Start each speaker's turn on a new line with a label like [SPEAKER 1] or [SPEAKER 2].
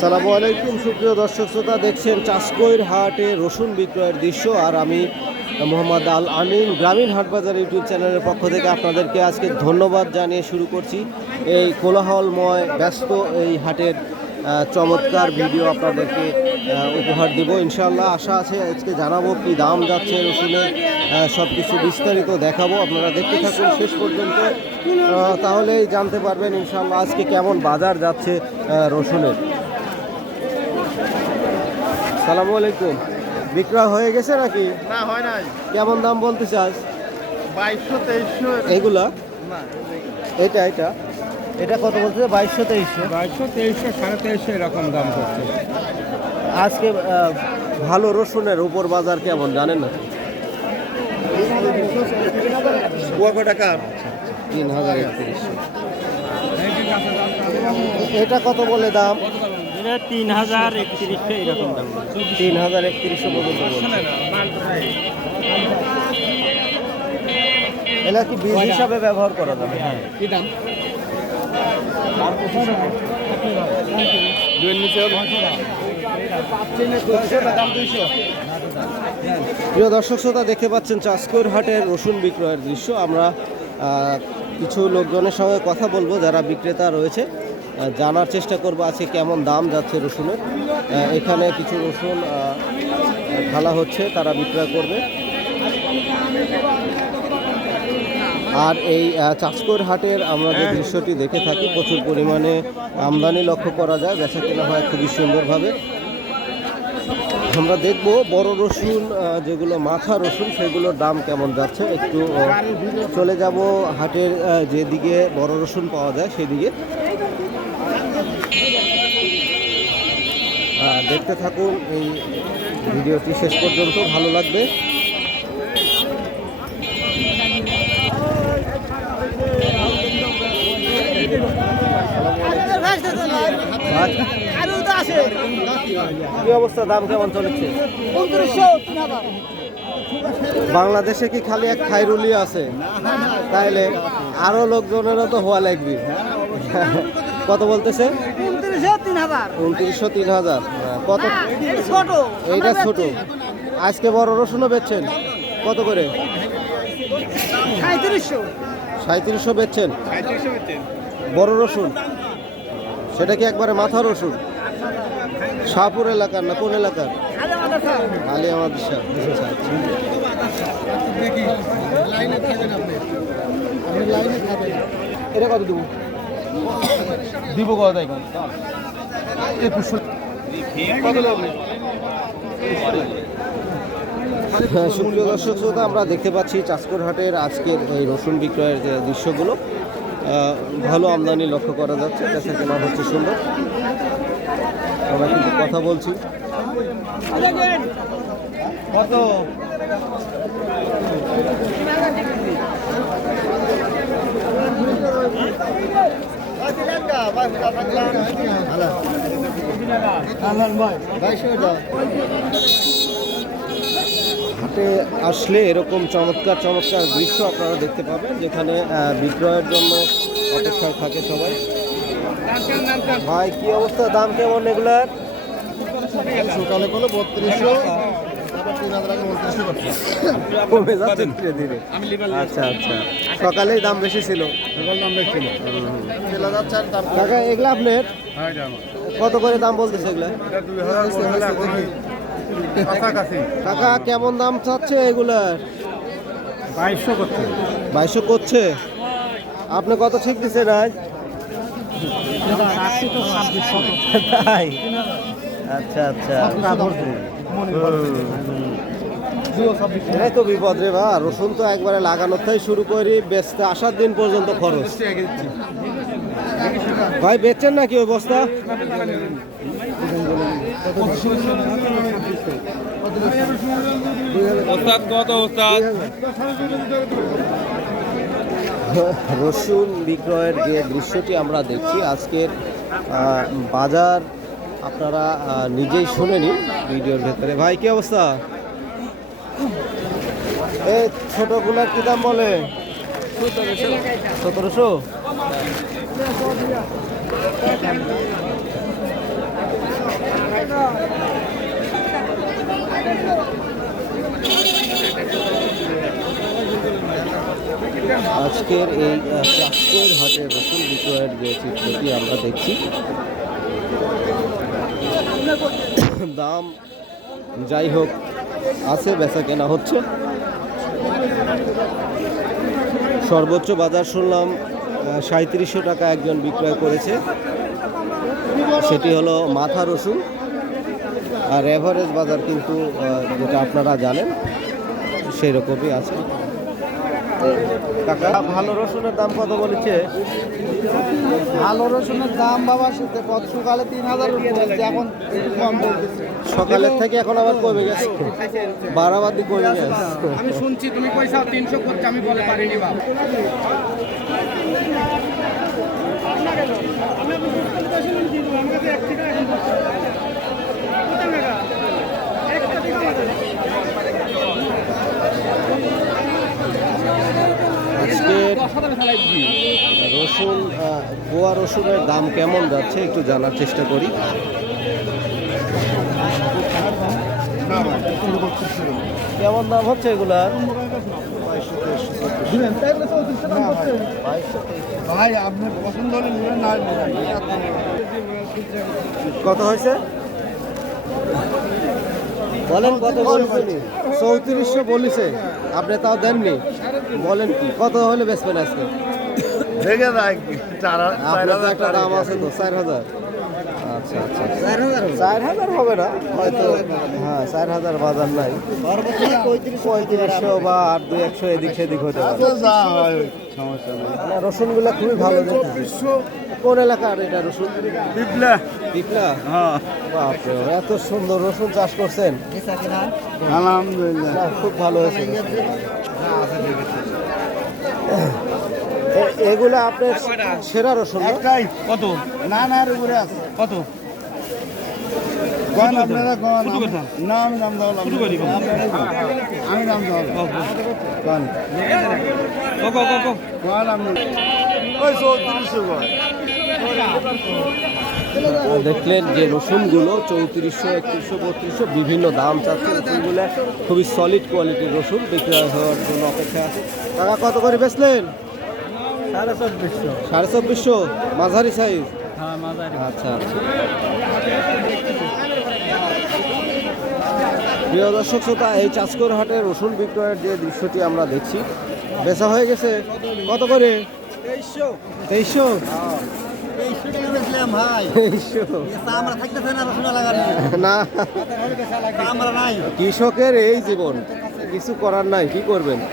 [SPEAKER 1] আসসালামু আলাইকুম, সুপ্রিয় দর্শক শ্রোতা, দেখছেন চাষকৈর হাটে রসুন বিক্রয়ের দৃশ্য আর আমি মোহাম্মদ আল আমিন গ্রামীণ হাট বাজার ইউটিউব চ্যানেলের পক্ষ থেকে আপনাদেরকে আজকে ধন্যবাদ জানিয়ে শুরু করছি। এই কোলাহলময়, ব্যস্ত এই হাটের চমৎকার ভিডিও আপনাদেরকে উপহার দিব। ইনশাল্লাহ আশা আছে আজকে জানাব কি দাম যাচ্ছে রসুনের সব কিছু বিস্তারিত দেখাবো। আপনারা দেখতে থাকুন শেষ পর্যন্ত। তাহলেই জানতে পারবেন ইনশাল্লাহ আজকে কেমন বাজার যাচ্ছে রসুনের। সালামু আলাইকুম। বিক্রয় হয়ে গেছে নাকি?
[SPEAKER 2] না হয় নাই।
[SPEAKER 1] কেমন দাম বলতে চাস
[SPEAKER 2] বাইশশো তেইশশো
[SPEAKER 1] এইগুলা এটা এটা। এটা কত বলতেছে? বাইশশো তেইশশো?
[SPEAKER 2] বাইশশো তেইশশো সাড়ে তেইশশো এরকম দাম করছে
[SPEAKER 1] আজকে ভালো রসুনের উপর বাজার কেমন জানেন না? টাকার তিন হাজার একত্রিশশো। এটা কত বলে দাম?
[SPEAKER 3] এটা তিন হাজার একত্রিশশো এরকম দাম
[SPEAKER 1] তিন হাজার একত্রিশশো পর্যন্ত এটা কি বীজ হিসাবে ব্যবহার করা যাবে? হ্যাঁ।
[SPEAKER 2] কি দাম?
[SPEAKER 1] প্রিয় দর্শক শ্রোতা দেখতে পাচ্ছেন চাষকর হাটের রসুন বিক্রয়ের দৃশ্য। আমরা কিছু লোকজনের সঙ্গে কথা বলব যারা বিক্রেতা রয়েছে। জানার চেষ্টা করব আজকে কেমন দাম যাচ্ছে রসুনের। এখানে কিছু রসুন ঢালা হচ্ছে, তারা বিক্রয় করবে। আর এই চাষকর হাটের আমরা যে দৃশ্যটি দেখে থাকি, প্রচুর পরিমাণে আমদানি লক্ষ্য করা যায়, বেচা কেনা হয় খুবই সুন্দরভাবে। আমরা দেখব বড় রসুন যেগুলো মাথা রসুন, সেগুলোর দাম কেমন যাচ্ছে। একটু চলে যাব হাটের যেদিকে বড় রসুন পাওয়া যায়, সেদিকে। দেখতে থাকুন, এই ভিডিওটি শেষ পর্যন্ত, ভালো লাগবে। দাম কেমন চলেছে? বাংলাদেশে কি খালি এক খাইরুলি আছে? তাইলে আরও লোকজনেরও তো হওয়া লাগবে। কত বলতেছে? উনত্রিশশো তিন হাজার। হ্যাঁ, কত এইটা ছোট। আজকে বড় রসুনও বেচছেন। কত করে? সাঁত্রিশশো বেচছেন। বড় রসুন। সেটা কি একবারে মাথা রসুন? শাহপুর এলাকার না কোন এলাকার? আলী আমাদের শাহ এটা কত দেবো? দিব তাই একুশশো। হ্যাঁ, সুপ্রিয় দর্শক শ্রোতা আমরা দেখতে পাচ্ছি চাষকর হাটের আজকের এই রসুন বিক্রয়ের যে দৃশ্যগুলো। ভালো আমদানি লক্ষ্য করা যাচ্ছে বেচা কেনা হচ্ছে সুন্দর। আমরা কিন্তু কথা বলছি। কত? হাটে আসলে এরকম চমৎকার চমৎকার দৃশ্য আপনারা দেখতে পাবেন, যেখানে বিক্রয়ের জন্য অপেক্ষায় থাকে সবাই। ভাই, কি অবস্থা? দাম কেমন এগুলার?
[SPEAKER 2] সকালে কোনো বত্রিশশো
[SPEAKER 1] ধীরে ধীরে। আচ্ছা আচ্ছা।
[SPEAKER 2] সকাল দাম বেশি ছিল।
[SPEAKER 1] কাকা, এগুলা আপনার? কত করে দাম বলতেছে এগুলা? কাকা, কেমন দাম চাচ্ছে এগুলার
[SPEAKER 2] বাইশশো করছে।
[SPEAKER 1] বাইশশো করছে আপনি কত ঠিক দিচ্ছেন আজ? তাই? আচ্ছা আচ্ছা। এটাই তো বিপদ রে বা রসুন তো একবারে লাগানোর থেকে শুরু করি বেচতে আসার দিন পর্যন্ত খরচ। ভাই বেচছেন নাকি ওই বস্তা?
[SPEAKER 2] ওস্তাদ কত ওস্তাদ?
[SPEAKER 1] রসুন বিক্রয়ের যে দৃশ্যটি আমরা দেখছি আজকের বাজার আপনারা নিজেই শুনে নিন ভিডিওর ভেতরে। ভাই, কি অবস্থা? এই ছোটগুলার কি দাম বলে? সতেরোশো? আজকের এই চাঁদকোয়ের হাটে রসুন বিক্রয়ের যে চিত্রটি আমরা দেখছি দাম যাই হোক, আছে বেচা কেনা হচ্ছে। সর্বোচ্চ বাজার শুনলাম সাঁত্রিশশো টাকা একজন বিক্রয় করেছে। সেটি হলো মাথা রসুন আর এভারেজ বাজার কিন্তু যেটা আপনারা জানেন সেই রকমই আছে। ভালো রসুনের দাম কত বলেছে?
[SPEAKER 2] ভালো রসুনের দাম বাবা সেটা কত? সকালে তিন হাজার বলছে এখন একটু কম বলতেছে।
[SPEAKER 1] সকালের থেকে এখন আবার কমে গেছে। বাড়াবাদি কমে গেছে।
[SPEAKER 4] আমি শুনছি তুমি পয়সা তিনশো করছ আমি বলে পারিনি বাবা।
[SPEAKER 1] আজকে রসুন গোয়া রসুনের দাম কেমন যাচ্ছে একটু জানার চেষ্টা করি। কেমন দাম হচ্ছে এগুলার? কত হয়েছে? বলেন কত চৌত্রিশশো বলেছে। আপনি তাও দেননি। বলেন কত হলে বেচবেন আজকে?
[SPEAKER 2] ভেঙে দেয় চার
[SPEAKER 1] একটা দাম আছে তো চার হাজার। আচ্ছা আচ্ছা চার হাজার হবে। না? হয়তো হ্যাঁ চার হাজার বাজার নাই। পঁয়ত্রিশশো বা আট দুই একশো এদিক সেদিক হতে পারে।
[SPEAKER 2] সমস্যা নেই।
[SPEAKER 1] রসুনগুলো খুবই ভালো কোন এলাকার এটা রসুন?
[SPEAKER 2] পিপলা।
[SPEAKER 1] পিপলা?
[SPEAKER 2] হ্যাঁ।
[SPEAKER 1] বাপরে এত সুন্দর রসুন চাষ করছেন।
[SPEAKER 2] আলহামদুলিল্লাহ।
[SPEAKER 1] খুব ভালো হয়েছে এগুলো আপনার সেরা রসুন?
[SPEAKER 2] কত? না না উপরে আছে।
[SPEAKER 4] কত?
[SPEAKER 2] আপনারা না আমি নাম দাও আমি নাম
[SPEAKER 1] দেখলেন যে রসুনগুলো চৌত্রিশশো একত্রিশশো বত্রিশশো বিভিন্ন দাম চাচ্ছে। রসুনগুলো খুবই সলিড কোয়ালিটির রসুন। বিক্রয় হওয়ার জন্য অপেক্ষা আছে। টাকা কত করে বেচলেন?
[SPEAKER 3] সাড়ে চব্বিশশো।
[SPEAKER 1] মাঝারি সাইজ
[SPEAKER 3] হ্যাঁ মাঝারি।
[SPEAKER 1] আচ্ছা আচ্ছা। প্রিয় দর্শক শ্রোতা এই চাষকর হাটে রসুন বিক্রয়ের যে দৃশ্যটি আমরা দেখছি বেচা হয়ে গেছে কত করে? তেইশশো। কৃষকের এই জীবন। কিছু করার নাই কি করবেন?